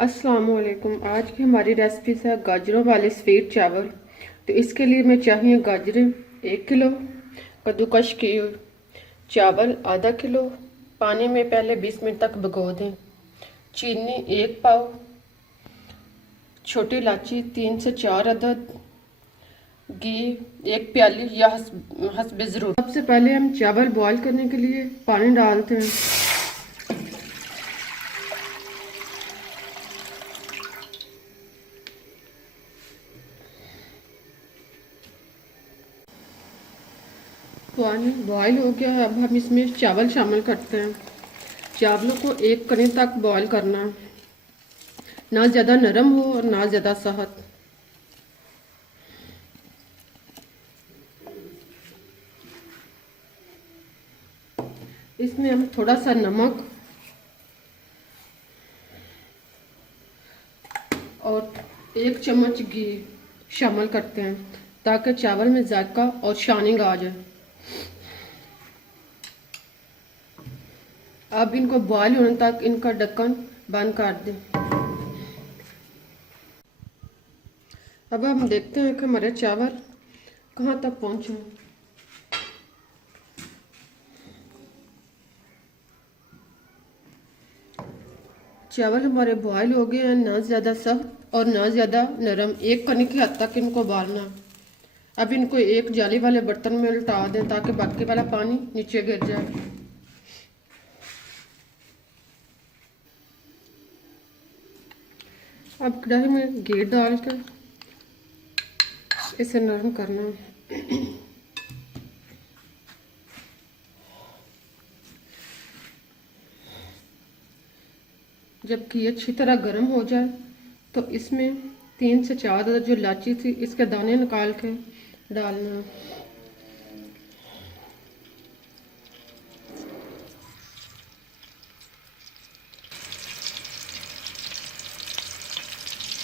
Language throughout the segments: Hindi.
अस्सलामुअलैकुम। आज की हमारी रेसिपी है गाजरों वाले स्वीट चावल। तो इसके लिए हमें चाहिए गाजरें 1 किलो, कद्दूकश की चावल आधा किलो, पानी में पहले 20 मिनट तक भिगो दें, चीनी 1 पाव, छोटी इलायची 3 से 4 अदद, घी 1 प्याली या हस्बे ज़रूरत। सबसे पहले हम चावल बॉईल करने के लिए पानी डालते हैं। पानी बॉईल हो गया है, अब हम इसमें चावल शामिल करते हैं। चावलों को 1 कड़ी तक बॉईल करना, ना ज़्यादा नरम हो और ना ज़्यादा सख्त। इसमें हम थोड़ा सा नमक और 1 चम्मच घी शामिल करते हैं ताकि चावल में जायका और शाइनिंग आ जाए। अब इनको बॉईल होने तक इनका ढक्कन बंद कर दें। अब हम देखते हैं कि हमारे चावल कहाँ तक पहुँचे। चावल हमारे बॉईल हो गए हैं, ना ज़्यादा सख्त और ना ज़्यादा नरम, 1 कनी की हद तक इनको उबालना। अब इनको एक जाली वाले बर्तन में उल्टा दें ताकि बाकी वाला पानी नीचे गिर जाए। अब कढ़ाई में घी डालकर इसे नरम करना। जब घी अच्छी तरह गर्म हो जाए तो इसमें 3 से 4 अदद जो इलायची थी इसके दाने निकाल के डालना।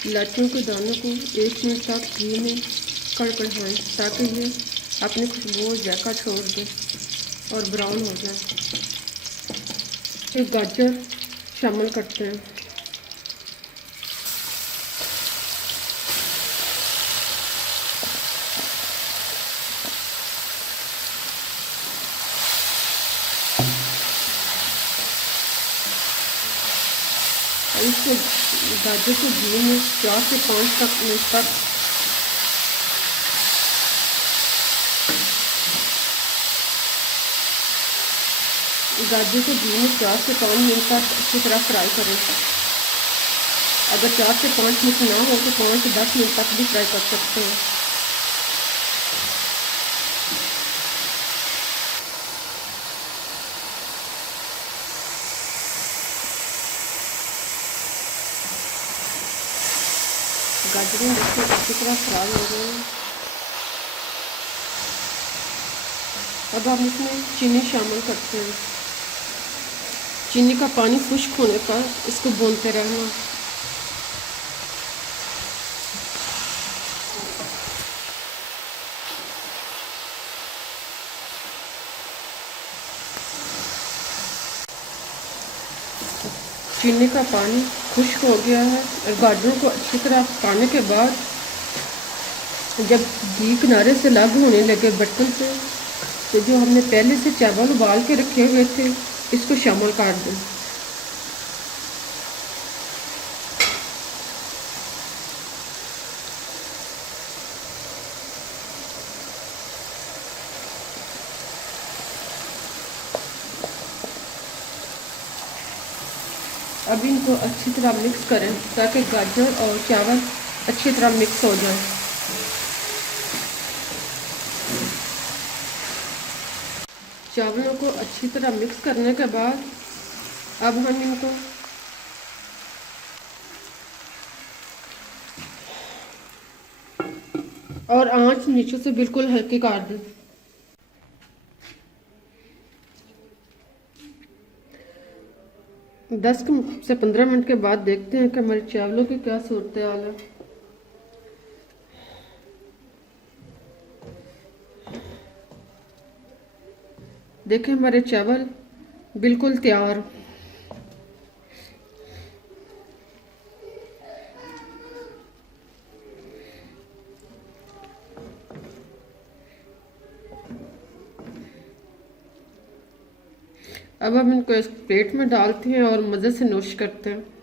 इलायचियों के दानों को 1 मिनट तक घी में कड़कड़ाएं ताकि ये अपनी खुशबू जायका छोड़ दे और ब्राउन हो जाए। फिर गाजर शामिल करते हैं। इसको गाजर को घी में 4 से 5 मिनट तक गाजर को घी में 4 से 5 मिनट तक अच्छी तरह फ्राई करें। अगर 4 से 5 मिनट ना हो तो 5 से 10 मिनट तक भी फ्राई कर सकते हैं। गाजरें देखिए अच्छी तरह फ्राई हो गए हैं। अब हम इसमें चीनी शामिल करते हैं। चीनी का पानी खुश्क होने पर इसको भूनते रहना। चीनी का पानी खुश्क हो गया है और गाजरों को अच्छी तरह पकाने के बाद जब घी किनारे से अलग होने लगे बर्तन से, तो जो हमने पहले से चावल उबाल के रखे हुए थे इसको शामिल कर दें। अब इनको अच्छी तरह मिक्स करें ताकि गाजर और चावल अच्छी तरह मिक्स हो जाए। चावलों को अच्छी तरह मिक्स करने के बाद अब हम इनको और आंच नीचे से बिल्कुल हल्की कर दें। दस से 15 मिनट के बाद देखते हैं कि हमारे चावलों की क्या सूरत हाल है। देखें हमारे चावल बिल्कुल तैयार। अब हम इनको इस प्लेट में डालते हैं और मज़े से नोश करते हैं।